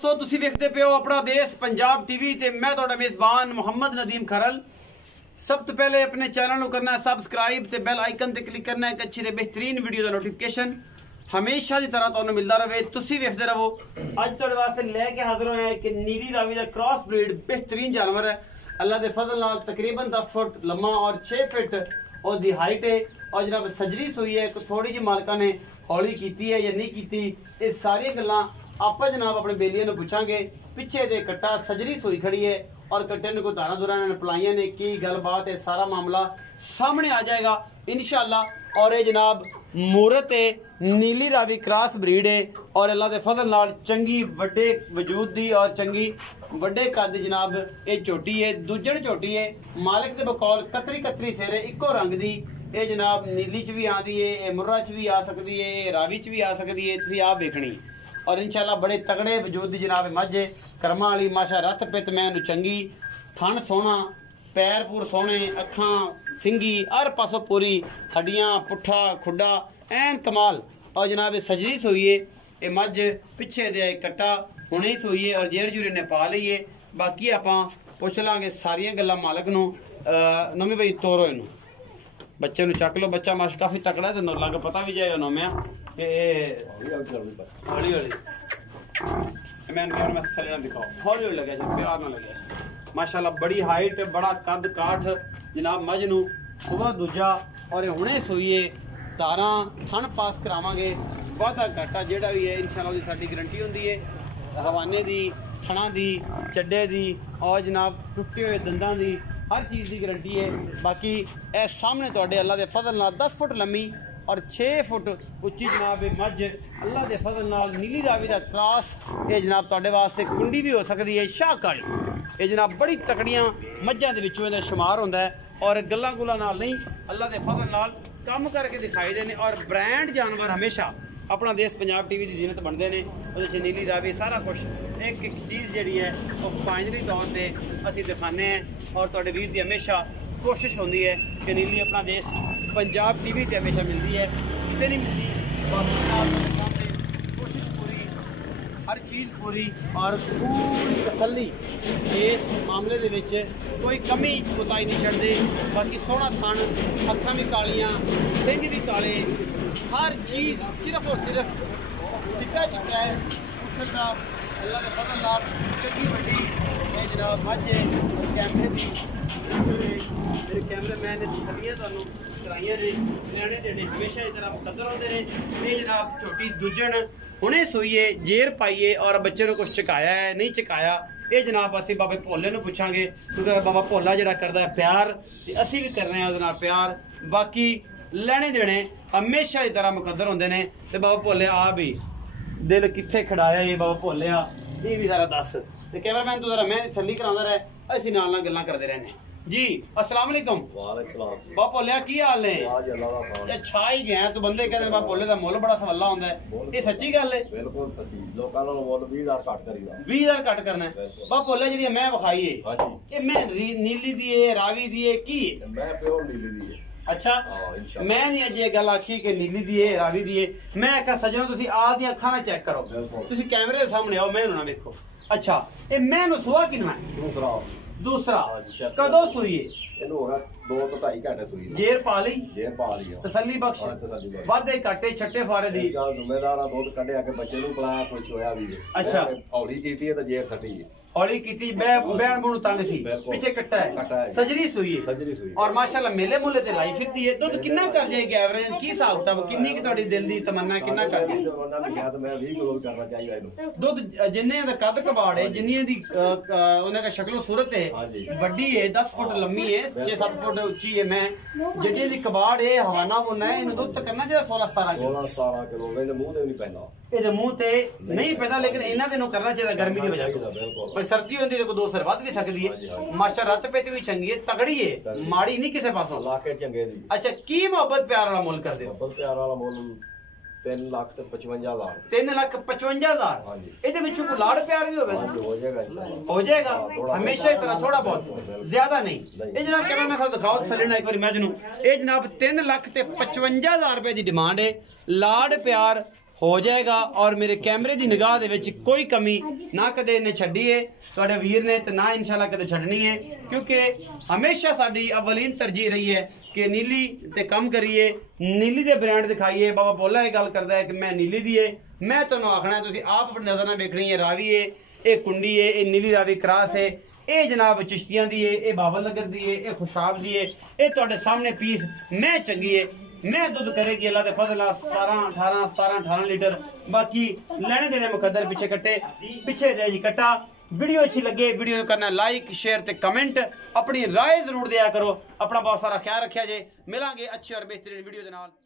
दोस्तों तुसी वेखदे पे हो अपना देश पंजाब टीवी ते मैं तुहाडा मेजबान मोहम्मद नदीम खरल। सब तो पहले अपने चैनल को करना है सब्सक्राइब ते बेल आइकन ते क्लिक करना है एक अच्छी ते बेहतरीन वीडियो का नोटिफिकेशन हमेशा की तरह तुहानू मिलता रहे। तुसी वेखदे रहो। अज तुहाडे वास्ते लेके हाजिर होए हैं कि नीली रावी का क्रॉस ब्रीड बेहतरीन जानवर है। अल्लाह के फजल नाल तकरीबन 10 फुट लम्मा और 6 फीट और दी हाइट है। और जनाब सजरी सुई है, थोड़ी जी मालका ने हौली की है या नहीं की, ये सारी गल्लां आप जनाब अपने बेलिया ने पूछांगे। पिछे दे कट्टा सजरी सुई खड़ी है और कट्टे ने कोई धारा धुरा ने पलाइया ने की गलबात है, सारा मामला सामने आ जाएगा इंशाअल्लाह। और ये जनाब मूरत है, नीली रावी क्रॉस ब्रीड है और अल्लाह के फजल नाल चंगी वड्डे वजूद दी और चंगी वड्डे कद जनाब ये झोटी है, दूजड़ झोटी है। मालिक के बकौल कतरी कतरी सिर है, इको रंग दी। ये जनाब नीली च भी आती है, ये मुर्रा च भी आ सकती है, ये रावी च भी आ सकती है, तुसीं आप देखनी। और इंशाल्लाह बड़े तगड़े वजूद दी जनाब मझ है, कर्मा वाली माशा रथ पित मैनू चंगी, थन सोहना, पैर पूर सोहने, अखां सिंगी हर पासों पूरी, हड्डियां पुट्ठा खुड्डा एन कमाल। और जनाब सजरी सोई है, ये मझ पिछे दे कट्टा हुणे ही सोई है और जेर जूरे ने पा ली है। बाकी आपां पुछ लांगे सारियां गल्लां मालक नूं। नोमी भाई तोरो इनू बच्चे नूं चक लो, बच्चा माश काफ़ी तकड़ा है तो लग पता भी जाएगा नोमिया कि हौली हौली मैं सलेना दिखाओ, हौली हौली लगे प्यार ना लगे। माशाल्लाह बड़ी हाइट, बड़ा कद काठ जनाब मझ नूं सुबह दूजा और हुणे सोईए तारा थन पास करावांगे। वादा घाटा जेड़ा भी है इंशाअल्लाह दी साडी गारंटी हुंदी है, हवाने दी, थणा दी, चड्डे दी और जनाब टुटे हुए दंदां दी हर चीज़ की गारंटी है। बाकी ए सामने तुहाडे अल्लाह के फजल नाल 10 फुट लम्मी और 6 फुट उच्ची जनाब मझ अल्लाह के फजल नाल नीली रावी का क्रॉस। ये जनाब तुहाडे वास्ते कुंडी भी हो सकती है, शाह काली। ये जनाब बड़ी तकड़ियां मझां दे विचों इहदा शुमार होंदा है और गल्लां गुल्लां नाल नहीं, अल्लाह के फजल नाल काम करके दिखाई देने। और ब्रांड जानवर हमेशा अपना देश पंजाब टीवी की जीनत बनते हैं। वो नीली रावी सारा कुछ एक एक चीज़ जी है वो फाइनली तौर पर असी दिखाने हैं। और तुहाडे वीर की हमेशा कोशिश होती है कि नीली अपना देश पंजाब टीवी से हमेशा मिलती है, कितने नहीं मिलती। कोशिश पूरी, हर चीज़ पूरी और पूरी तसल्ली इस मामले दे विच कोई कमी कोताही नहीं छड्डदे। बाकी सोहना थन, अखां भी कालियां, सिंह भी काले, हर चीज़ सिर्फ और सिर्फ चिट्टा चिट्टा है। उसका अल्लाह के फजल नाल चंगी वड्डी है जनाब मझ कैमरे की मेरे कैमरे मैन ने छवियां तुहानूं कराइयां ने, लैने देने हमेशा इस तरह मुकद्दर होंदे ने। ये जनाब छोटी दूजण हुणे सोईए, जेर पाइए और बच्चे को कुछ चकाया है नहीं चकाया, ये जनाब असी बाबे भोले नूं पुछांगे क्योंकि बाबा भोला जिहड़ा करदा है प्यार ते असी भी करने उहदे नाल प्यार। बाकी लैने देने हमेशा की तरह मुकद्दर होंदे ने। ते बाबा भोले आ भी दिल कित्थे खड़ाया ये बाबा भोलिया, ये भी सारा दस। ते कैमरामैन तो जरा मैं थल्ली करांदा रहे, असीं नाल नाल गल्लां करदे रहने जी। अस्सलाम वालेकुम। वालेकुम सलाम। बाबा भोलिया की हाल है? आज अल्लाह दा खान। अच्छा ही गया तो बंदे कहते बाबा भोले दा मुੱਲ बड़ा सवला होंदा है, ये सच्ची गल है? बिल्कुल सच्ची। लोकां नालों मुੱਲ 20000 घट करीदा। 20000 घट करना है। बाबा भोले जेहड़ी मैं विखाई है, हां जी, ये मैं नीली दी है, रावी दी है, की है? मैं प्योर नीली दी है। अच्छा, मैं नहीं अजे गल आखी कि नीली दी है रावी दी है। मैं आखा सजनो तुसी आ दी अखां ना चेक करो, तुसी कैमरे के सामने आओ, मैं ना देखो। अच्छा, ये मैं नु सुआ किनवा है? दूसरा कदों सुई है? ਇਹਨੂੰ ਹੋਗਾ 2 ਤੋਂ 2.5 ਘੰਟੇ ਸੂਈ। जेर पा ली, ਜੇਰ ਪਾ ਲਈ ਆ, तसल्ली बख्श वादे काटे छट्टे फारे दी ਜਾਂ ਜ਼ਿੰਮੇਦਾਰ ਆ, ਦੁੱਧ ਕੱਢਿਆ ਕਿ ਬੱਚੇ ਨੂੰ ਪਿਲਾਇਆ, ਕੋਈ ਚੋਇਆ ਵੀ ਹੈ। अच्छा, ਹੌਲੀ ਕੀਤੀ ਹੈ ਤਾਂ ਜੇਰ ਸੱਟੀ ਹੈ, हौली की बैन बुणु तंग सी, पिछे कट्टा है, सजरी सुई है, सजरी सुई और माशाल्लाह मेले मुले ते लाई फिरती है। दुध कितना कर जाएगी एवरेज की हिसाब किताब किन्नी की ਤੁਹਾਡੀ दिल दी तमन्ना कितना कर जाएगी? ਉਹਨਾਂ ਨੇ ਕਿਹਾ ਤਾਂ मैं 20 किलो करना चाहिए ਇਹਨੂੰ। दुध जिन्ने दा कद कबाड़ है, जिन्नी दी उन्हें का शक्लो सूरत है, वड्डी है, 10 फुट लंबी है, 6-7 फुट ऊंची है। मैं जिन्नी दी कबाड़ है, हवाना वुना है, इन्हें दुध तो करना चाहिए 16-17 किलो। ਇਹਦੇ ਮੂੰਹ ਤੇ ਵੀ ਨਹੀਂ ਪੈਂਦਾ, ਇਹਦੇ ਮੂੰਹ ਤੇ ਨਹੀਂ ਪੈਂਦਾ, लेकिन ਇਹਨਾਂ ਦੇ ਨੂੰ करना चाहिए गर्मी की वजह से। कोई सर्दी होती है तो 2 सिर ਵੱਧ भी सकती है। माशा रत पेती भी चंगी है, तगड़ी है, माड़ी नहीं किसी पासों। ਇਲਾਕੇ ਚੰਗੇ ਦੀ। अच्छा, की मोहब्बत प्यार वाला मुल कर दो? ਬਹੁਤ ਪਿਆਰ ਵਾਲਾ ਮੁੱਲ 3,55,000। 3,55,000। हाँ जी। ਇਹਦੇ ਵਿੱਚੋਂ ਕੋਈ ਲਾੜ ਪਿਆਰ ਵੀ ਹੋਵੇ? हो जाएगा, हो जाएगा हमेशा की तरह, थोड़ा बहुत, ज्यादा नहीं। ये जनाब कैमरा मैं साथ दिखाओ सलेना एक बार मैच नूं। ये जनाब 3,55,000 रुपए की डिमांड है। लाड़ प्यार हो जाएगा और मेरे कैमरे की निगाह दे विच कोई कमी ना कदे इन्हें छड्डी है तुहाडे वीर ने ते ना इंशाल्लाह कदे छड्डनी है, क्योंकि हमेशा साडी अवलीन तरजीह रही है कि नीली ते कम करिए, नीली दे ब्रांड दिखाइए। बाबा बोला ये गल करदा है कि मैं नीली दी है, मैं तुहानू आखना है तुसीं आप अपनी नज़र नाल देखनी है। रावी है, ये कुंडी है, ये नीली रावी क्रॉस है, ये जनाब चिश्तियां दी है, ये बाबल नगर दी है, ये खुशाब दी है, ये तुहाडे सामने पीस मैं चंगी है, मैं दुध करेगी अल्लाह दे फजल 17-18 लीटर। बाकी लेने देने मुकद्दर पीछे कट्टे पीछे जाए जी कट्टा। वीडियो अच्छी लगे वीडियो करना लाइक शेयर ते कमेंट, अपनी राय जरूर दिया करो। अपना बहुत सारा ख्याल रखा जे, मिलांगे अच्छी और बेहतरीन वीडियो के नाल।